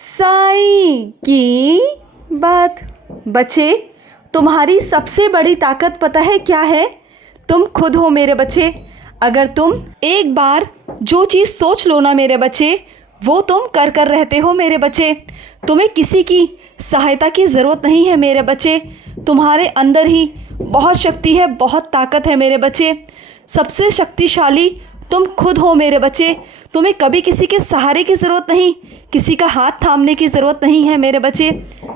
साईं की बात। बच्चे, तुम्हारी सबसे बड़ी ताकत पता है क्या है? तुम खुद हो मेरे बच्चे। अगर तुम एक बार जो चीज़ सोच लो ना मेरे बच्चे, वो तुम कर कर रहते हो मेरे बच्चे। तुम्हें किसी की सहायता की ज़रूरत नहीं है मेरे बच्चे। तुम्हारे अंदर ही बहुत शक्ति है, बहुत ताकत है मेरे बच्चे। सबसे शक्तिशाली तुम खुद हो मेरे बच्चे। तुम्हें कभी किसी के सहारे की ज़रूरत नहीं, किसी का हाथ थामने की ज़रूरत नहीं है मेरे बच्चे,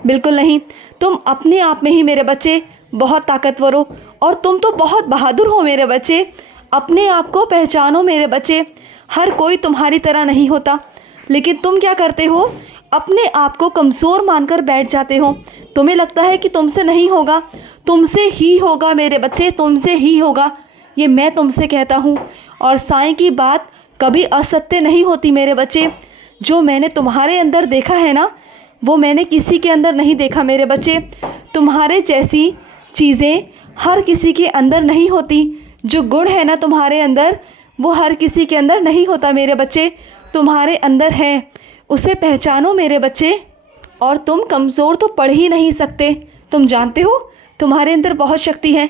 बिल्कुल नहीं। तुम अपने आप में ही मेरे बच्चे बहुत ताकतवर हो, और तुम तो बहुत बहादुर हो मेरे बच्चे। अपने आप को पहचानो मेरे बच्चे। हर कोई तुम्हारी तरह नहीं होता, लेकिन तुम क्या करते हो, अपने आप को कमज़ोर मानकर बैठ जाते हो। तुम्हें लगता है कि तुमसे नहीं होगा, तुमसे ही होगा मेरे बच्चे, तुमसे ही होगा। ये मैं तुमसे कहता हूँ। और साईं की बात कभी असत्य नहीं होती मेरे बच्चे। जो मैंने तुम्हारे अंदर देखा है ना, वो मैंने किसी के अंदर नहीं देखा मेरे बच्चे। तुम्हारे जैसी चीज़ें हर किसी के अंदर नहीं होती। जो गुण है ना तुम्हारे अंदर, वो हर किसी के अंदर नहीं होता मेरे बच्चे। तुम्हारे अंदर है, उसे पहचानो मेरे बच्चे। और तुम कमज़ोर तो पढ़ ही नहीं सकते। तुम जानते हो तुम्हारे अंदर बहुत शक्ति है।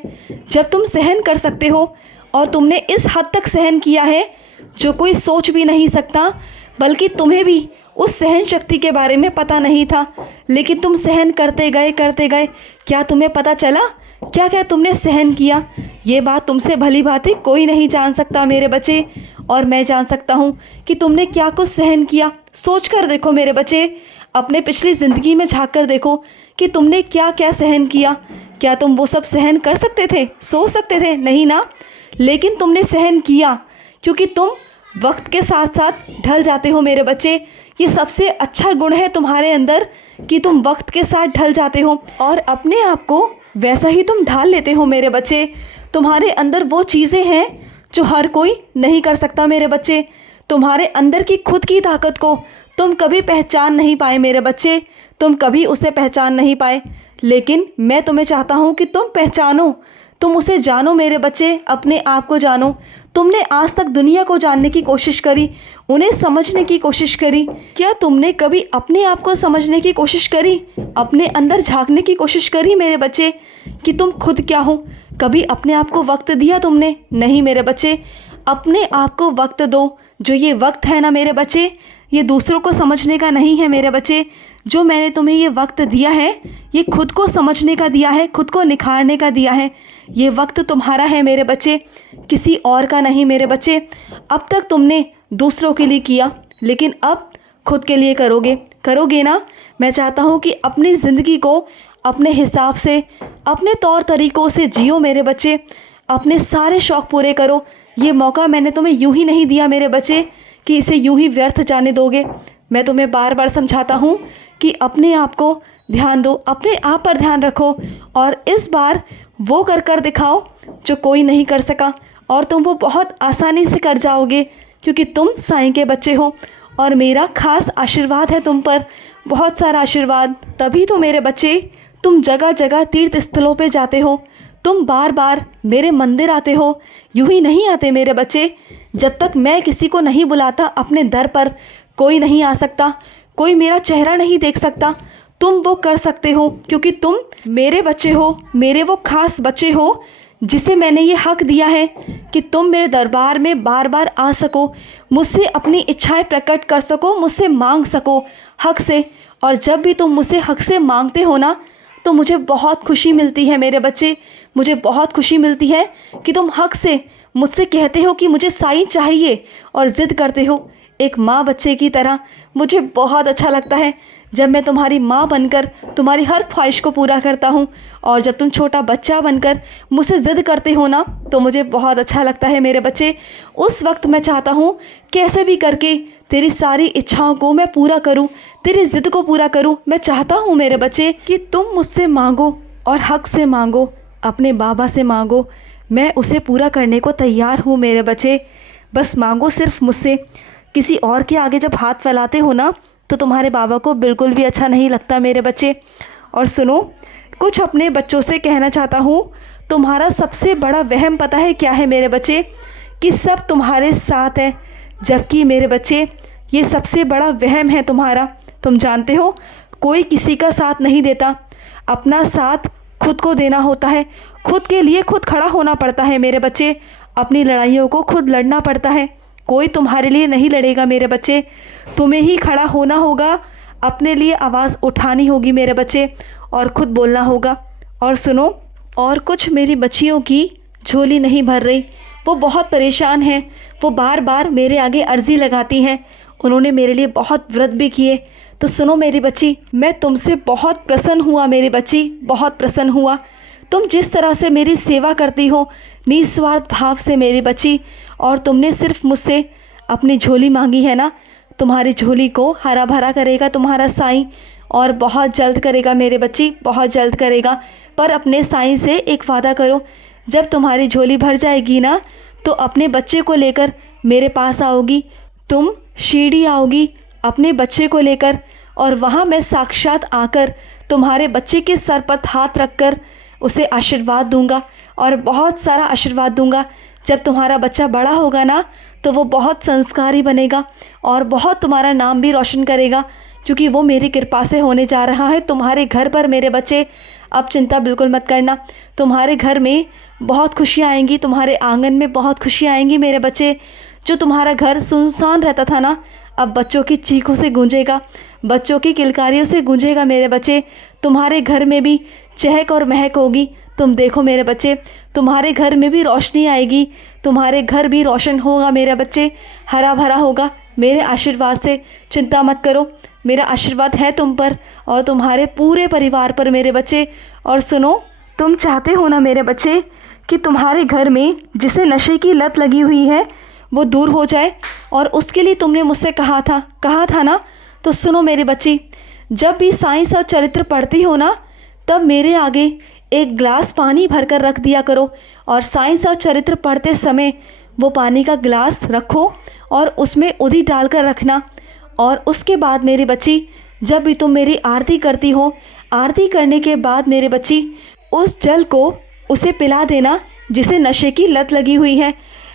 जब तुम सहन कर सकते हो, और तुमने इस हद तक सहन किया है जो कोई सोच भी नहीं सकता, बल्कि तुम्हें भी उस सहन शक्ति के बारे में पता नहीं था, लेकिन तुम सहन करते गए करते गए। क्या तुम्हें पता चला क्या क्या तुमने सहन किया? ये बात तुमसे भली भांति कोई नहीं जान सकता मेरे बच्चे, और मैं जान सकता हूँ कि तुमने क्या कुछ सहन किया। सोच कर देखो मेरे बच्चे, अपने पिछली ज़िंदगी में झांक कर देखो कि तुमने क्या क्या सहन किया। क्या तुम वो सब सहन कर सकते थे, सोच सकते थे? नहीं ना। लेकिन तुमने सहन किया, क्योंकि तुम वक्त के साथ साथ ढल जाते हो मेरे बच्चे। ये सबसे अच्छा गुण है तुम्हारे अंदर कि तुम वक्त के साथ ढल जाते हो, और अपने आप को वैसा ही तुम ढाल लेते हो मेरे बच्चे। तुम्हारे अंदर वो चीज़ें हैं जो हर कोई नहीं कर सकता मेरे बच्चे। तुम्हारे अंदर की खुद की ताकत को तुम कभी पहचान नहीं पाए मेरे बच्चे, तुम कभी उसे पहचान नहीं पाए। लेकिन मैं तुम्हें चाहता हूँ कि तुम पहचानो, तुम उसे जानो मेरे बच्चे, अपने आप को जानो। तुमने आज तक दुनिया को जानने की कोशिश करी, उन्हें समझने की कोशिश करी। क्या तुमने कभी अपने आप को समझने की कोशिश करी, अपने अंदर झांकने की कोशिश करी मेरे बच्चे कि तुम खुद क्या हो? कभी अपने आप को वक्त दिया तुमने? नहीं मेरे बच्चे। अपने आप को वक्त दो। जो ये वक्त है ना मेरे बच्चे, ये दूसरों को समझने का नहीं है मेरे बच्चे। जो मैंने तुम्हें ये वक्त दिया है, ये खुद को समझने का दिया है, खुद को निखारने का दिया है। ये वक्त तुम्हारा है मेरे बच्चे, किसी और का नहीं मेरे बच्चे। अब तक तुमने दूसरों के लिए किया, लेकिन अब खुद के लिए करोगे ना? मैं चाहता हूँ कि अपनी ज़िंदगी को अपने हिसाब से, अपने तौर तरीक़ों से जियो मेरे बच्चे। अपने सारे शौक़ पूरे करो। ये मौका मैंने तुम्हें यूं ही नहीं दिया मेरे बच्चे कि इसे यूं ही व्यर्थ जाने दोगे। मैं तुम्हें बार बार समझाता हूँ कि अपने आप को ध्यान दो, अपने आप पर ध्यान रखो, और इस बार वो कर कर दिखाओ जो कोई नहीं कर सका, और तुम वो बहुत आसानी से कर जाओगे, क्योंकि तुम साईं के बच्चे हो। और मेरा ख़ास आशीर्वाद है तुम पर, बहुत सारा आशीर्वाद। तभी तो मेरे बच्चे तुम जगह जगह तीर्थ स्थलों पे जाते हो, तुम बार बार मेरे मंदिर आते हो। यूं ही नहीं आते मेरे बच्चे। जब तक मैं किसी को नहीं बुलाता अपने दर पर, कोई नहीं आ सकता, कोई मेरा चेहरा नहीं देख सकता। तुम वो कर सकते हो, क्योंकि तुम मेरे बच्चे हो, मेरे वो खास बच्चे हो जिसे मैंने ये हक दिया है कि तुम मेरे दरबार में बार बार आ सको, मुझसे अपनी इच्छाएं प्रकट कर सको, मुझसे मांग सको हक से। और जब भी तुम मुझसे हक से मांगते हो ना, तो मुझे बहुत खुशी मिलती है मेरे बच्चे। मुझे बहुत खुशी मिलती है कि तुम हक से मुझसे कहते हो कि मुझे साईं चाहिए, और ज़िद करते हो एक माँ बच्चे की तरह। मुझे बहुत अच्छा लगता है जब मैं तुम्हारी माँ बनकर तुम्हारी हर ख्वाहिश को पूरा करता हूँ, और जब तुम छोटा बच्चा बनकर मुझसे ज़िद करते हो ना, तो मुझे बहुत अच्छा लगता है मेरे बच्चे। उस वक्त मैं चाहता हूँ कैसे भी करके तेरी सारी इच्छाओं को मैं पूरा करूँ, तेरी ज़िद को पूरा करूँ। मैं चाहता हूँ मेरे बच्चे कि तुम मुझसे मांगो, और हक से मांगो, अपने बाबा से मांगो। मैं उसे पूरा करने को तैयार हूँ मेरे बच्चे। बस मांगो सिर्फ मुझसे। किसी और के आगे जब हाथ फैलाते हो ना, तो तुम्हारे बाबा को बिल्कुल भी अच्छा नहीं लगता मेरे बच्चे। और सुनो, कुछ अपने बच्चों से कहना चाहता हूँ। तुम्हारा सबसे बड़ा वहम पता है क्या है मेरे बच्चे? कि सब तुम्हारे साथ है, जबकि मेरे बच्चे ये सबसे बड़ा वहम है तुम्हारा। तुम जानते हो, कोई किसी का साथ नहीं देता, अपना साथ खुद को देना होता है। खुद के लिए खुद खड़ा होना पड़ता है मेरे बच्चे। अपनी लड़ाइयों को खुद लड़ना पड़ता है। कोई तुम्हारे लिए नहीं लड़ेगा मेरे बच्चे, तुम्हें ही खड़ा होना होगा, अपने लिए आवाज़ उठानी होगी मेरे बच्चे, और खुद बोलना होगा। और सुनो, और कुछ मेरी बच्चियों की झोली नहीं भर रही, वो बहुत परेशान हैं। वो बार बार मेरे आगे अर्ज़ी लगाती हैं। उन्होंने मेरे लिए बहुत व्रत भी किए। तो सुनो मेरी बच्ची, मैं तुमसे बहुत प्रसन्न हुआ मेरी बच्ची, बहुत प्रसन्न हुआ। तुम जिस तरह से मेरी सेवा करती हो निस्वार्थ भाव से मेरी बच्ची, और तुमने सिर्फ मुझसे अपनी झोली मांगी है ना, तुम्हारी झोली को हरा भरा करेगा तुम्हारा साईं, और बहुत जल्द करेगा मेरे बच्ची, बहुत जल्द करेगा। पर अपने साईं से एक वादा करो, जब तुम्हारी झोली भर जाएगी ना, तो अपने बच्चे को लेकर मेरे पास आओगी। तुम शिरडी आओगी अपने बच्चे को लेकर, और वहाँ मैं साक्षात आकर तुम्हारे बच्चे के सर पर हाथ रखकर उसे आशीर्वाद दूंगा, और बहुत सारा आशीर्वाद दूंगा। जब तुम्हारा बच्चा बड़ा होगा ना, तो वो बहुत संस्कारी बनेगा और बहुत तुम्हारा नाम भी रोशन करेगा, क्योंकि वो मेरी कृपा से होने जा रहा है तुम्हारे घर पर मेरे बच्चे। अब चिंता बिल्कुल मत करना, तुम्हारे घर में बहुत खुशियाँ आएंगी, तुम्हारे आंगन में बहुत खुशियाँ आएंगी मेरे बच्चे। जो तुम्हारा घर सुनसान रहता था ना, अब बच्चों की चीखों से गूंजेगा, बच्चों की किलकारियों से गूंजेगा मेरे बच्चे। तुम्हारे घर में भी चहक और महक होगी। तुम देखो मेरे बच्चे, तुम्हारे घर में भी रोशनी आएगी, तुम्हारे घर भी रोशन होगा मेरे बच्चे, हरा भरा होगा मेरे आशीर्वाद से। चिंता मत करो, मेरा आशीर्वाद है तुम पर और तुम्हारे पूरे परिवार पर मेरे बच्चे। और सुनो, तुम चाहते हो ना मेरे बच्चे कि तुम्हारे घर में जिसे नशे की लत लगी हुई है वो दूर हो जाए, और उसके लिए तुमने मुझसे कहा था ना। तो सुनो मेरी बच्ची, जब भी साइंस और चरित्र पढ़ती हो ना, तब मेरे आगे एक गिलास पानी भरकर रख दिया करो, और साइंस और चरित्र पढ़ते समय वो पानी का गिलास रखो और उसमें उधी डालकर रखना। और उसके बाद मेरी बच्ची, जब भी तुम मेरी आरती करती हो, आरती करने के बाद मेरे बच्ची उस जल को उसे पिला देना जिसे नशे की लत लगी हुई है।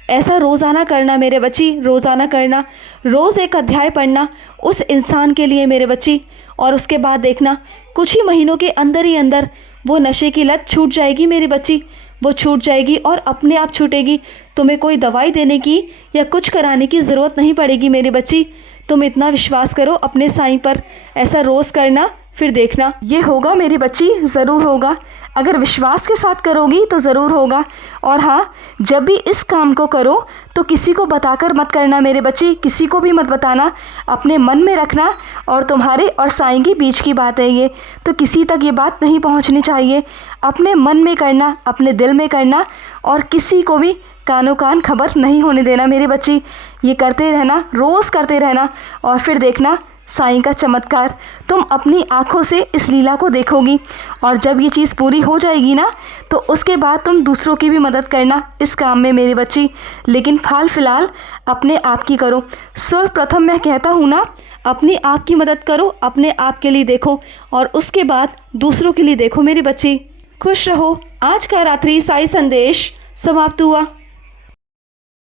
ऐसा रोज़ाना करना मेरे बच्ची, रोज़ाना करना, रोज़ एक अध्याय पढ़ना उस इंसान के लिए मेरे बच्ची। और उसके बाद देखना, कुछ ही महीनों के अंदर ही अंदर वो नशे की लत छूट जाएगी मेरी बच्ची, वो छूट जाएगी और अपने आप छूटेगी। तुम्हें कोई दवाई देने की या कुछ कराने की ज़रूरत नहीं पड़ेगी मेरी बच्ची। तुम इतना विश्वास करो अपने साईं पर, ऐसा रोज़ करना, फिर देखना ये होगा मेरी बच्ची, ज़रूर होगा। अगर विश्वास के साथ करोगी तो ज़रूर होगा। और हाँ, जब भी इस काम को करो तो किसी को बताकर मत करना मेरे बच्ची, किसी को भी मत बताना, अपने मन में रखना। और तुम्हारे और साईं के बीच की बात है ये, तो किसी तक ये बात नहीं पहुंचनी चाहिए। अपने मन में करना, अपने दिल में करना, और किसी को भी कानो कान खबर नहीं होने देना मेरी बच्ची। ये करते रहना, रोज़ करते रहना, और फिर देखना साईं का चमत्कार। तुम अपनी आँखों से इस लीला को देखोगी, और जब ये चीज़ पूरी हो जाएगी ना, तो उसके बाद तुम दूसरों की भी मदद करना इस काम में मेरी बच्ची। लेकिन फिलहाल अपने आप की करो। सर्वप्रथम मैं कहता हूँ ना, अपने आप की मदद करो, अपने आप के लिए देखो, और उसके बाद दूसरों के लिए देखो मेरी बच्ची। खुश रहो। आज का रात्रि साई संदेश समाप्त हुआ।